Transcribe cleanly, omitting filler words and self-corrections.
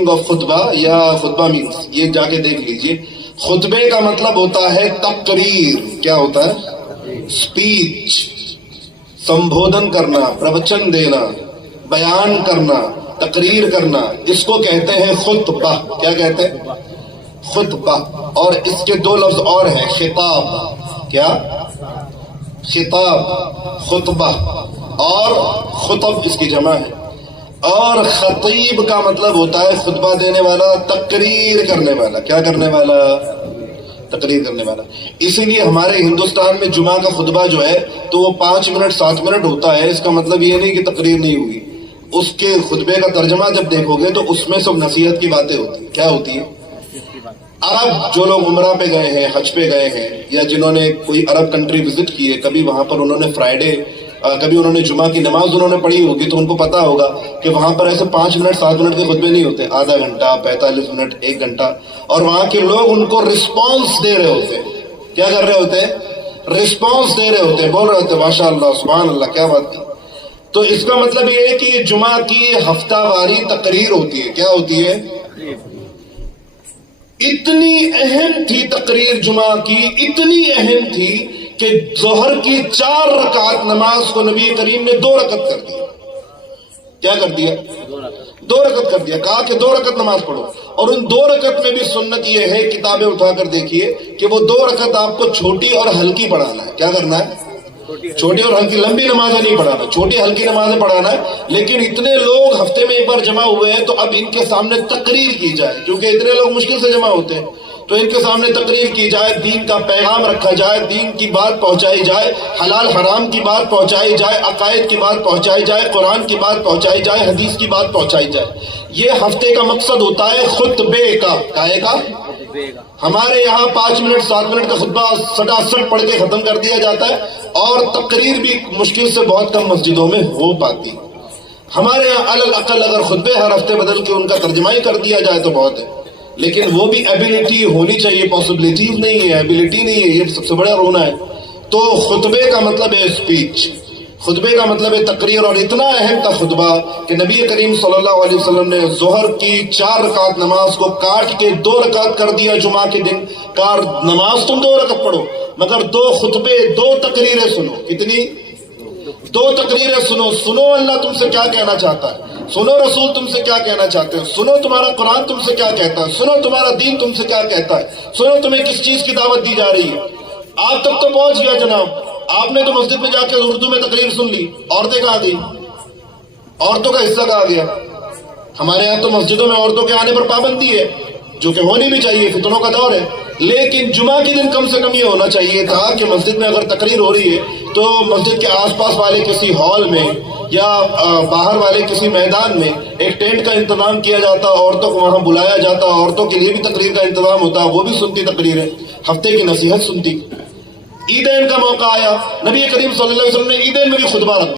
meaning of خطبہ یا خطبہ means, یہ جا کے دیکھ لیجئے. خطبے کا مطلب ہوتا ہے تقریر. کیا ہوتا ہے؟ اسپیچ. سمبودھن کرنا، پروچن دینا، بیان کرنا، تقریر کرنا، اس کو کہتے ہیں خطبہ. کیا کہتے ہیں؟ خطبہ. اور اس کے دو لفظ اور ہیں، خطاب. کیا؟ خطاب. خطبہ اور خطب اس کی جمع ہے. اور خطیب کا مطلب ہوتا ہے خطبہ دینے والا، تقریر کرنے والا. کیا کرنے والا؟ تقریر کرنے والا. اسی لیے ہمارے ہندوستان میں جمعہ کا خطبہ جو ہے تو وہ 5 منٹ 7 منٹ ہوتا ہے. اس کا مطلب یہ نہیں کہ تقریر نہیں ہوئی. اس کے خطبے کا ترجمہ جب دیکھو گے تو اس میں سب نصیحت کی باتیں ہوتی ہیں. کیا ہوتی ہے؟ عرب جو لوگ عمرہ پہ گئے ہیں، حج پہ گئے ہیں، یا جنہوں نے کوئی عرب کنٹری وزٹ کی ہے، کبھی وہاں پر انہوں نے فرائیڈے، کبھی انہوں نے جمعہ کی نماز انہوں نے پڑھی ہوگی، تو ان کو پتا ہوگا کہ وہاں پر ایسے 5 منٹ 7 منٹ کے خطبے نہیں ہوتے، آدھا گھنٹہ، 45 منٹ، 1 گھنٹہ. اور وہاں کے لوگ ان کو رسپانس دے رہے ہوتے ہیں. کیا کر رہے ہوتے ہیں؟ رسپانس دے رہے ہوتے ہیں، بول رہے ہوتے ہیں ماشاء اللہ، سبحان اللہ، کیا بات کی. تو اس کا مطلب یہ ہے کہ یہ جمعہ کی ہفتہ واری تقریر ہوتی ہے. کیا ہوتی ہے؟ اتنی اہم تھی تقریر جمعہ کی، اتنی اہم تھی کہ ظہر کی 4 رکعت نماز کو نبی کریم نے 2 رکعت کر دیا. کیا کر دیا؟ 2 رکعت کر دیا. کہا کہ 2 رکعت نماز پڑھو. اور ان 2 رکعت میں بھی سنت یہ ہے، کتابیں اٹھا کر دیکھیے، کہ وہ 2 رکعت آپ کو چھوٹی اور ہلکی پڑھانا ہے. کیا کرنا ہے؟ چھوٹی اور ہلکی. لمبی نمازیں نہیں پڑھانا، چھوٹی ہلکی نمازیں پڑھانا ہے. لیکن اتنے لوگ ہفتے میں ایک بار جمع ہوئے ہیں تو اب ان کے سامنے تقریر کی جائے، کیونکہ اتنے لوگ مشکل سے جمع ہوتے ہیں، تو ان کے سامنے تقریر کی جائے، دین کا پیغام رکھا جائے، دین کی بات پہنچائی جائے، حلال حرام کی بات پہنچائی جائے، عقائد کی بات پہنچائی جائے، قرآن کی بات پہنچائی جائے، حدیث کی بات پہنچائی جائے. یہ ہفتے کا مقصد ہوتا ہے خطبے کا. کائے کا؟ ہمارے یہاں 5 منٹ 7 منٹ کا خطبہ سٹاسٹ پڑھ کے ختم کر دیا جاتا ہے، اور تقریر بھی مشکل سے بہت کم مسجدوں میں ہو پاتی. ہمارے یہاں الاقل اگر خطبے ہر ہفتے بدل کے ان کا ترجمہ ہی کر دیا جائے تو بہت ہے. لیکن وہ بھی ایبیلٹی ہونی چاہیے، پاسبلٹیز نہیں ہے، ایبیلٹی نہیں ہے. یہ سب سے بڑا رونا ہے. تو خطبے کا مطلب ہے اسپیچ، خطبے کا مطلب ہے تقریر. اور اتنا اہم تھا خطبہ کہ نبی کریم صلی اللہ علیہ وسلم نے ظہر کی 4 رکعت نماز کو کاٹ کے 2 رکعت کر دیا. جمعہ کے دن کا نماز تم 2 رکعت پڑھو، مگر 2 خطبے، 2 تقریریں سنو. کتنی؟ 2 تقریریں سنو. سنو اللہ تم سے کیا کہنا چاہتا ہے، سنو رسول تم سے کیا کہنا چاہتے ہیں، سنو تمہارا قرآن تم سے کیا کہتا ہے، سنو تمہارا دین تم سے کیا کہتا ہے، سنو تمہیں کس چیز کی دعوت دی جا رہی ہے. آپ تک تو پہنچ گیا جناب. آپ نے تو مسجد میں جا کے اردو میں تقریر سن لی. عورتیں کہاں گئی؟ عورتوں کا حصہ کہاں گیا؟ ہمارے یہاں تو مسجدوں میں عورتوں کے آنے پر پابندی ہے، جو کہ ہونی بھی چاہیے، فتنوں کا دور ہے. لیکن جمعہ کے دن کم سے کم یہ ہونا چاہیے تھا کہ مسجد میں اگر تقریر ہو رہی ہے تو مسجد کے آس پاس والے کسی ہال میں یا باہر والے کسی میدان میں ایک ٹینٹ کا انتظام کیا جاتا، عورتوں کو وہاں بلایا جاتا، عورتوں کے لیے بھی تقریر کا انتظام ہوتا، وہ بھی سنتی تقریریں، ہفتے کی نصیحت سنتی. عیدین کا موقع آیا، نبی کریم صلی اللہ علیہ وسلم نے عیدین میں بھی خطبہ رکھا.